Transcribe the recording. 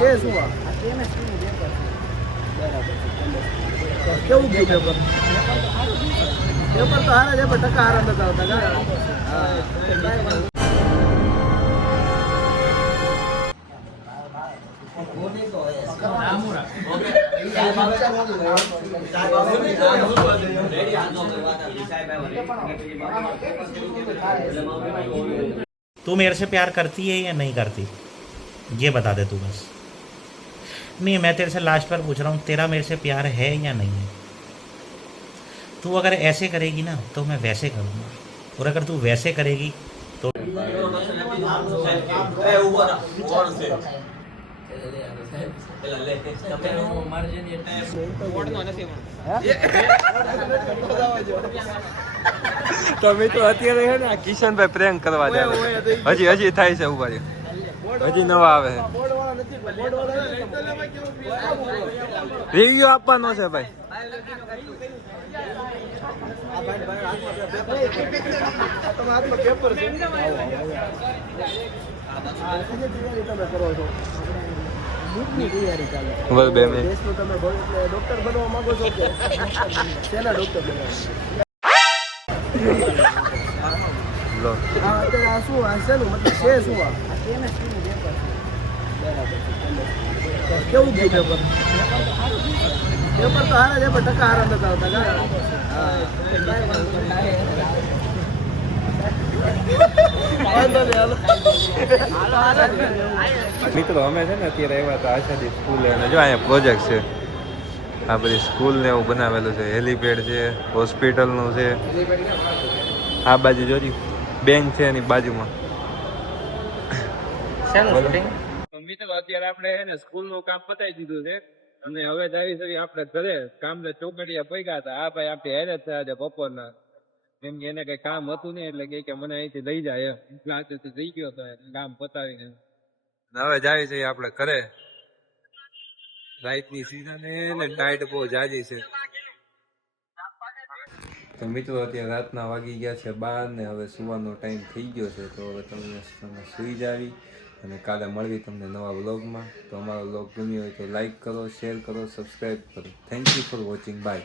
છે શું આ કેવું ગયું પેપર પેપર તો હારા છે પણ ટકા હારા નતા આવતા હા तू मेरे से प्यार करती है या नहीं करती ये बता दे तू बस। नहीं मैं तेरे से लास्ट बार पूछ रहा हूँ तेरा मेरे से प्यार है या नहीं है। तू अगर ऐसे करेगी ना तो मैं वैसे करूँगा और अगर तू वैसे करेगी तो તમે તો અત્યારે હે ને કિશનભાઈ પ્રેન્ક કરવા જાય હજી થાય છે ઉભા હજી નવા આવે છે રિવ્યુ આપવાનો છે ભાઈ પેપર છે બોલ બે મિનિટ તમે ડોક્ટર બનવા માંગો છો કે શેના ડોક્ટર બનવા લો અત્યારે આ શું આ શેનું મતલબ છે શું આ કેવું ગયું પેપર પેપર તો હારા છે પણ ટકા હારા નતા આવતા મિત્રો અમે છે ને અત્યારે આવ્યા હતા આશાદી સ્કૂલ અને જો અહીંયા પ્રોજેક્ટ છે આ બધી સ્કૂલ ને એવું બનાવેલું છે હેલીપેડ છે હોસ્પિટલનું છે આ બાજુ જોજી બેંક છે એની બાજુમાં મિત્રો અત્યારે આપણે છે ને સ્કૂલ નું કામ પતાવી દીધું છે અને હવે જઈ શકીએ આપણે ઘરે કામ ને ચોકડીયા પૈકા હતા આ ભાઈ આપણે હેરે થયા છે બપોરના કેમ કે એને કઈ કામ હતું નહીં એટલે કે મને અહીંથી લઈ જાય ક્લાસેથી જઈ ગયો હતો કામ પતાવીને હવે જાય છે આપણે ઘરે રાઈટની સીઝન ને ટાઈટ બહુ જાજી છે તો મિત્રો અત્યારે રાતના વાગી ગયા છે 12 ને હવે સુવાનો ટાઈમ થઈ ગયો છે તો હવે તમે સુઈ જાવી અને કાલે મળવી તમને નવા વ્લોગમાં તો અમારો વ્લોગ ગમ્યો હોય તો લાઈક કરો શેર કરો સબસ્ક્રાઈબ કરો thank you for watching bye